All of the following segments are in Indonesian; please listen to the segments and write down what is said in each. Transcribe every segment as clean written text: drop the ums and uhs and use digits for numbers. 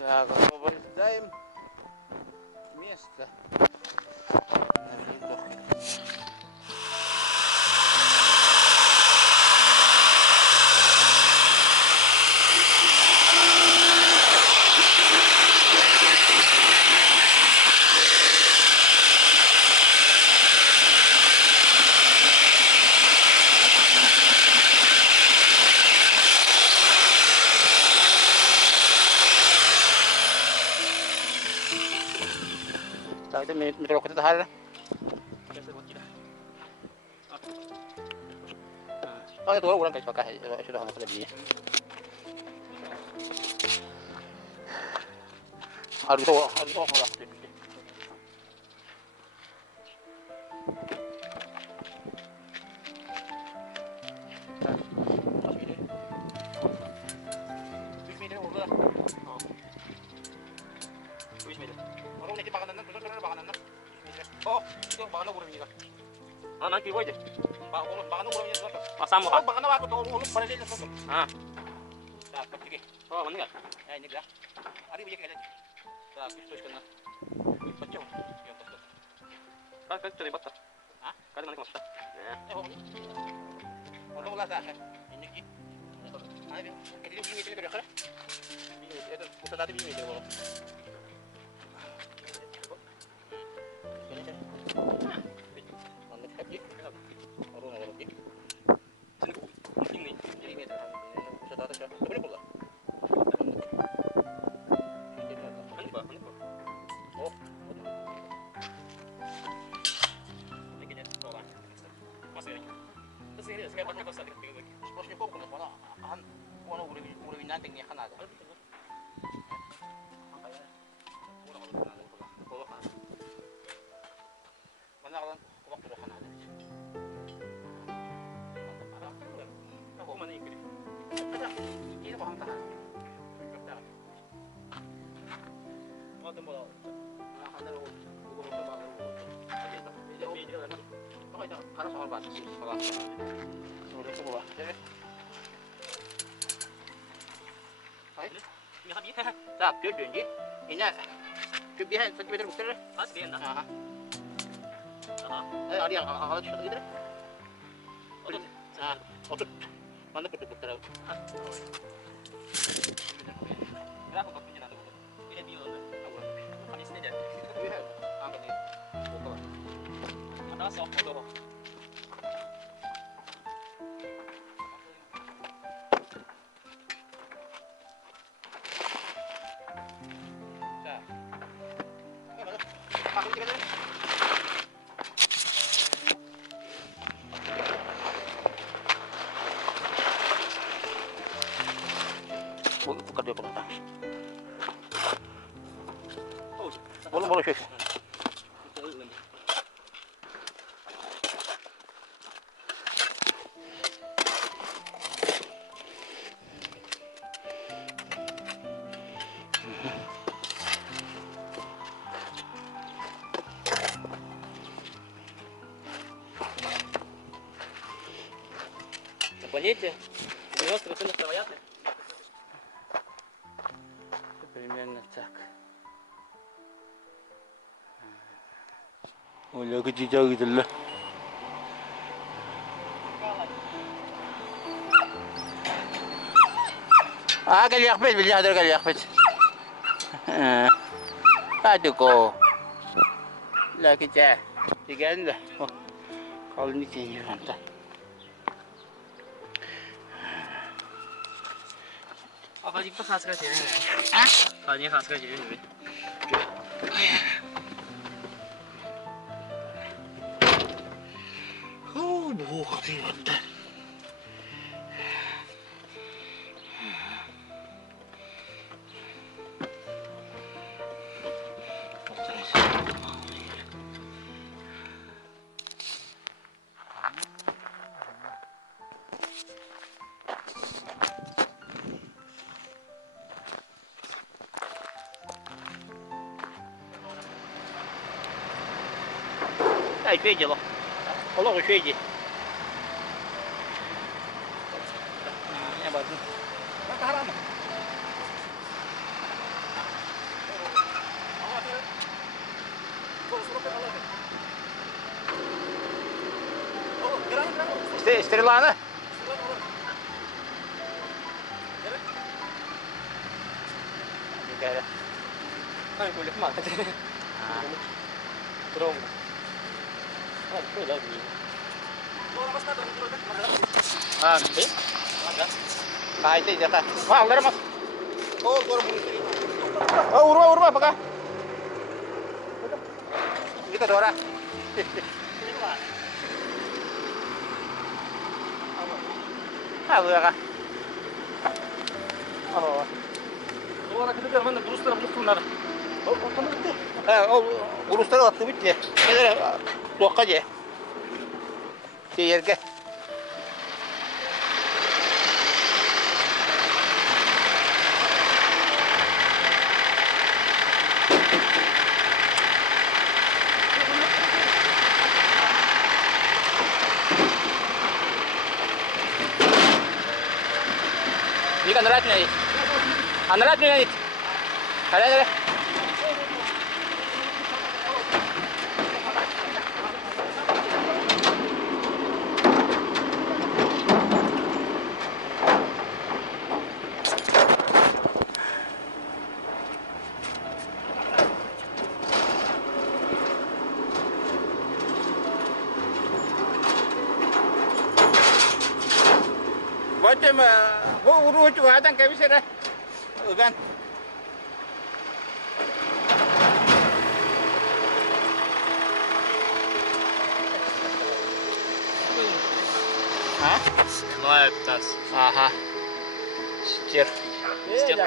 Так, освобождаем место. Так, это метро это хал. Oh, itu orang guys pakai sudah anak tadi. Aduh, malah. Oh, itu bakalan kurang ini. Ah, nanti boy deh. Bakalan kurang ini tuh. Masam apa? Bakalan aku tuh uluk pada dia tuh. Ah. Dah, pergi. Oh, mana enggak? Ya, ini dah. Hari banyak aja. Dah, terus kena. Pecah. Ya, betul. Kan terlibat tak? Hah? Kan mana maksudnya? Ya. Oh. Untuk lah dah. Ini ki. Ayo, kita ini kita berapa? Ini itu kita tadi ini dia. Natin niya kanada. Mana kan waktu lo kanada. Ako man ikri. Ini ko hangta. Mo to mo. Nakakadalo ko ko sa bago. Video lang. Okay na. Para sa bata si para. Sorry ko ba. Tak, duduk je. Ini kebiasaan satu meter besar. Ah, sekian dah. Ada yang awal sudah gitu. Ah, otot. Mana betul betul. Berapa kau punya nanti? Ini dia lah. Kami sini je. Angkat ni. Ada soft foto. Bukan dia penuh. Boleh chef. Планете 90% вероятно. Примерно так. Оля кичичаг идэрлээ. Гал явах байж билээ хадэр гал явах байж. Адуко. Лакича. Тигэнда. Колны чинь юм та. Apa sih pas hasil kerja ini? Ah? Kalau ini hasil kerja ini. Buh, tiada. Ai, vedi lo. Allora scegli. Ya bagus. Maka haram. Isteri lahana. Gel. Kan kulit mah. Terong. Ah, itu lagi. Ah, nanti. Ada. Nah, itu jatah. Wah, udah mas. Oh, turun bulu istri. Oh, urma apakah? Kita Dora. Ah, udah kah? Oh. Orang kita kan mana terus benar. Oh, kamu itu? Urus terus waktu itu ya. Ini dua aja. Ciri ke? Ini kan nerat nih. Nerat nih. Ada. Macam urus juga ada kayak bisa dah. Kan? Hah? Läuft das. Aha. Stier. Stier.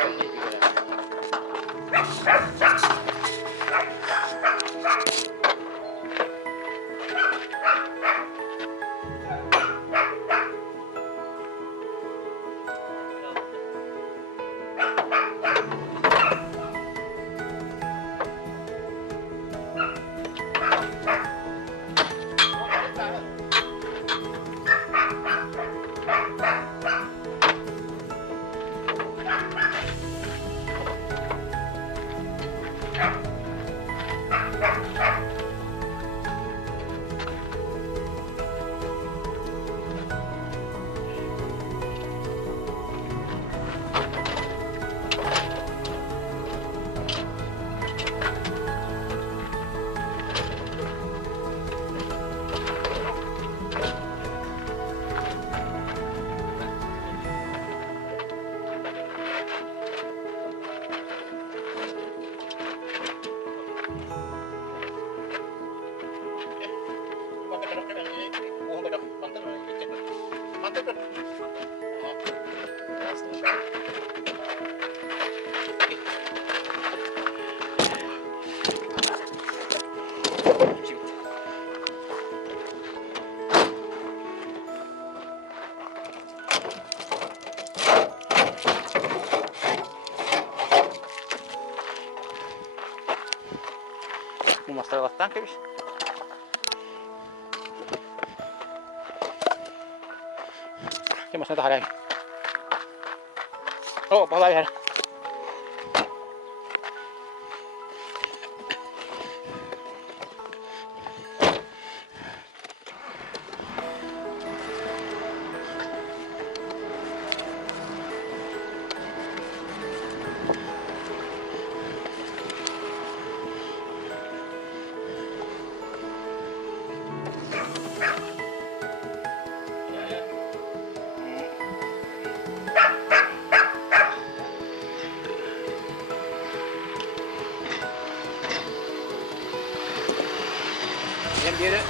Mostrar bastante, ¿ves? ¿Qué más dejar ahí? Oh, pues ahí. Yang dia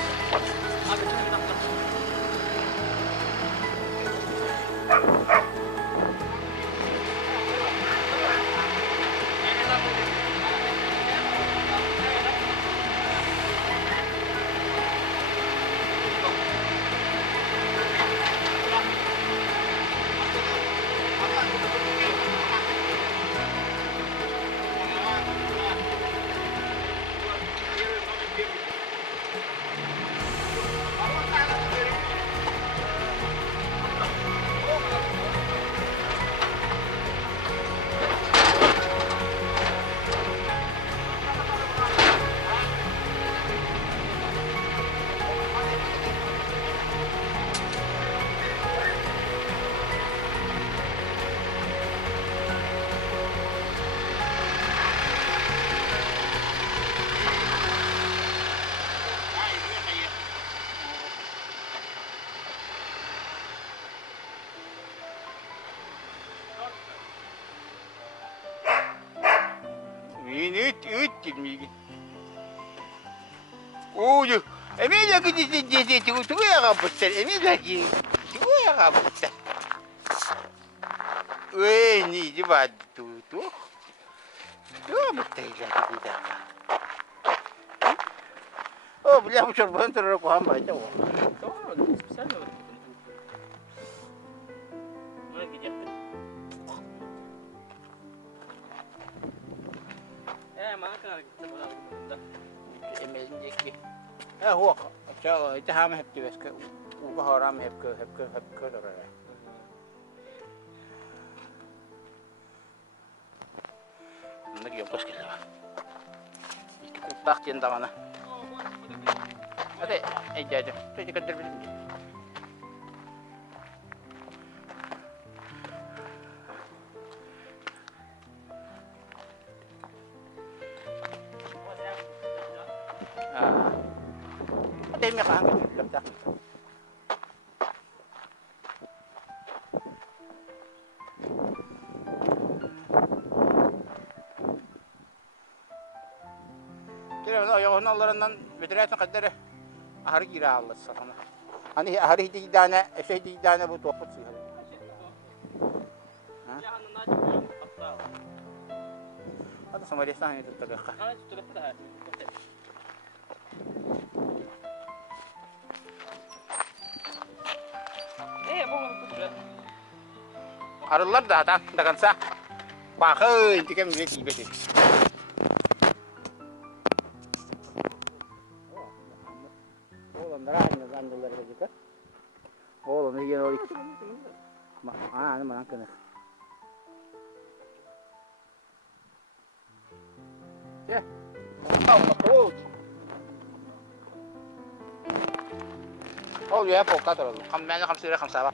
Üt girmeyecek. Uyu. Emin lagi di tu ya kaputer. Emin lagi tu ya kaputer. Weh ni di batu tu. Tu betul jadi tidak. Oh, beli apa sorban terus aku hamba itu. هو اتهام هبتي بس وقهرام هبك درا نجي يوم بس كده باقي انت معنا هذا اجازه تيجي كدر بالمجي Tem minha carga aqui, já tá. Kira ya onlardan bitiretin kadar ahır gira Allah sana. Hani ahır di tane şey di tane bu toput sih. Ada sama dia sana itu tegak. Arılar da hatan da kansa. Bakın inti kem bir gibi dedi. Oğlum darahnya zandılar juga. Oğlum ini gini olik. Ini mana kena. Ya. Oh, oh ya pokat terus. Kamu 5 sahabat lah.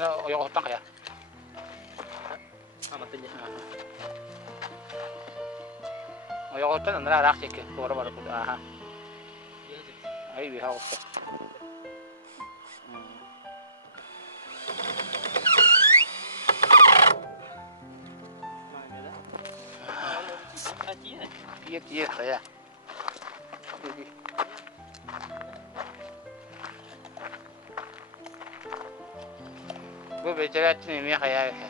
Ayoko utang kaya. Matinya. Ayoko utang nararaktik ke baru po aha. Ay biha ko. Iya kaya. Bu becerati mi kaya.